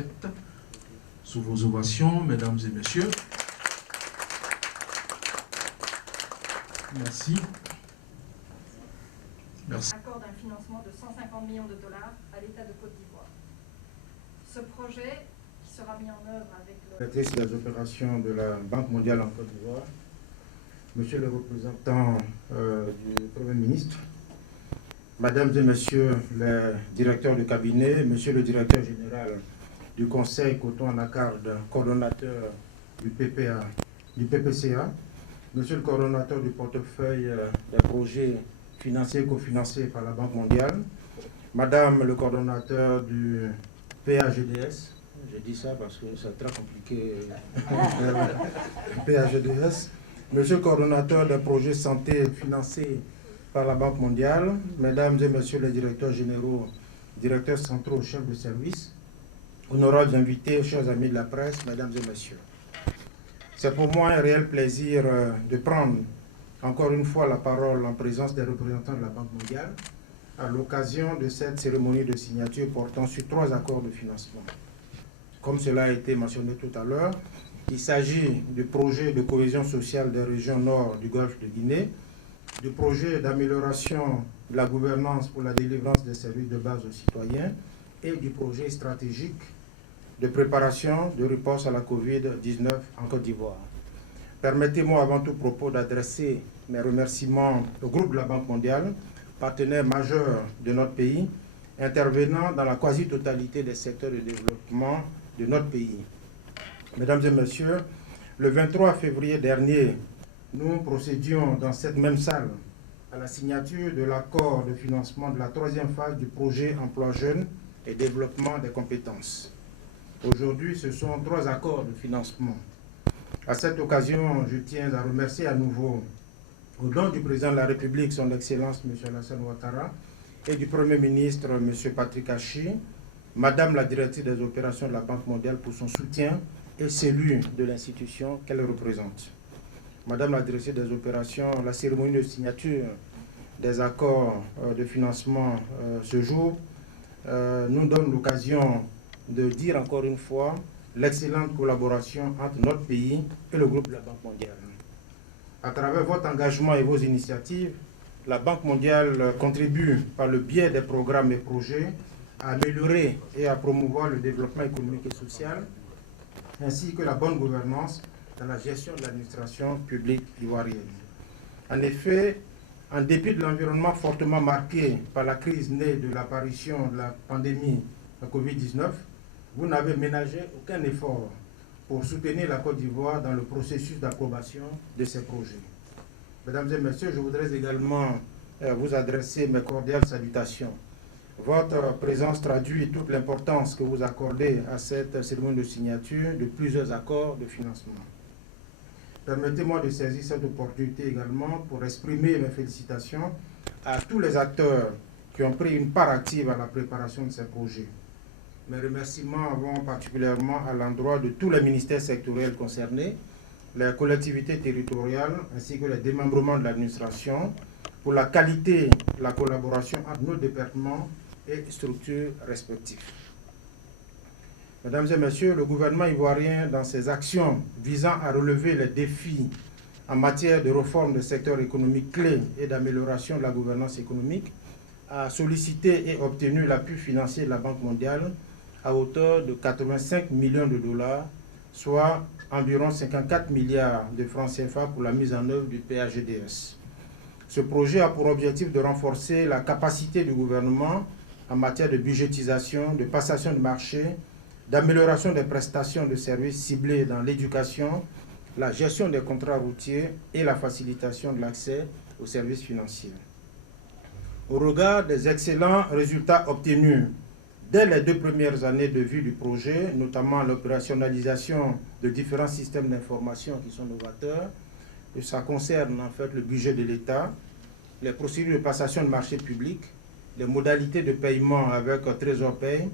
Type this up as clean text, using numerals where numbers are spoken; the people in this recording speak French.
faite. Sous vos ovations, mesdames et messieurs. Merci. Merci. Accorde un financement de 150 millions de dollars à l'État de Côte d'Ivoire. Ce projet qui sera mis en œuvre avec le... Directrice des opérations de la Banque mondiale en Côte d'Ivoire, Monsieur le représentant du Premier ministre, Mesdames et Messieurs les directeurs de cabinet, Monsieur le directeur général du Conseil Coton-Anacarde, coordonnateur du PPCA, Monsieur le coordonnateur du portefeuille des projets financiers et cofinancés par la Banque mondiale, Madame le coordonnateur du PAGDS, je dis ça parce que c'est très compliqué, PAGDS, Monsieur le coordonnateur des projets santé financés par la Banque mondiale, Mesdames et Messieurs les directeurs généraux, directeurs centraux, chefs de service, honorables invités, chers amis de la presse, Mesdames et Messieurs. C'est pour moi un réel plaisir de prendre encore une fois la parole en présence des représentants de la Banque mondiale à l'occasion de cette cérémonie de signature portant sur 3 accords de financement. Comme cela a été mentionné tout à l'heure, il s'agit du projet de cohésion sociale des régions nord du Golfe de Guinée, du projet d'amélioration de la gouvernance pour la délivrance des services de base aux citoyens et du projet stratégique de préparation de réponse à la COVID-19 en Côte d'Ivoire. Permettez-moi avant tout propos d'adresser mes remerciements au groupe de la Banque mondiale, partenaire majeur de notre pays, intervenant dans la quasi-totalité des secteurs de développement de notre pays. Mesdames et Messieurs, le 23 février dernier, nous procédions dans cette même salle à la signature de l'accord de financement de la 3e phase du projet Emploi Jeunes et Développement des compétences. Aujourd'hui, ce sont 3 accords de financement. À cette occasion, je tiens à remercier à nouveau, au nom du Président de la République, Son Excellence M. Alassane Ouattara, et du Premier ministre M. Patrick Achi, Madame la Directrice des opérations de la Banque mondiale pour son soutien et celui de l'institution qu'elle représente. Madame la Directrice des opérations, la cérémonie de signature des accords de financement ce jour nous donne l'occasion de dire encore une fois l'excellente collaboration entre notre pays et le groupe de la Banque mondiale. À travers votre engagement et vos initiatives, la Banque mondiale contribue par le biais des programmes et projets à améliorer et à promouvoir le développement économique et social, ainsi que la bonne gouvernance dans la gestion de l'administration publique ivoirienne. En effet, en dépit de l'environnement fortement marqué par la crise née de l'apparition de la pandémie de la COVID-19, vous n'avez ménagé aucun effort pour soutenir la Côte d'Ivoire dans le processus d'approbation de ces projets. Mesdames et Messieurs, je voudrais également vous adresser mes cordiales salutations. Votre présence traduit toute l'importance que vous accordez à cette cérémonie de signature de plusieurs accords de financement. Permettez-moi de saisir cette opportunité également pour exprimer mes félicitations à tous les acteurs qui ont pris une part active à la préparation de ces projets. Mes remerciements vont particulièrement à l'endroit de tous les ministères sectoriels concernés, les collectivités territoriales ainsi que les démembrements de l'administration pour la qualité de la collaboration entre nos départements et structures respectives. Mesdames et Messieurs, le gouvernement ivoirien, dans ses actions visant à relever les défis en matière de réforme des secteurs économiques clés et d'amélioration de la gouvernance économique, a sollicité et obtenu l'appui financier de la Banque mondiale à hauteur de 85 millions de dollars, soit environ 54 milliards de francs CFA pour la mise en œuvre du PAGDS. Ce projet a pour objectif de renforcer la capacité du gouvernement en matière de budgétisation, de passation de marché, d'amélioration des prestations de services ciblés dans l'éducation, la gestion des contrats routiers et la facilitation de l'accès aux services financiers. Au regard des excellents résultats obtenus dès les 2 premières années de vie du projet, notamment l'opérationnalisation de différents systèmes d'information qui sont novateurs, et ça concerne en fait le budget de l'État, les procédures de passation de marché public, les modalités de paiement avec Trésor Paye,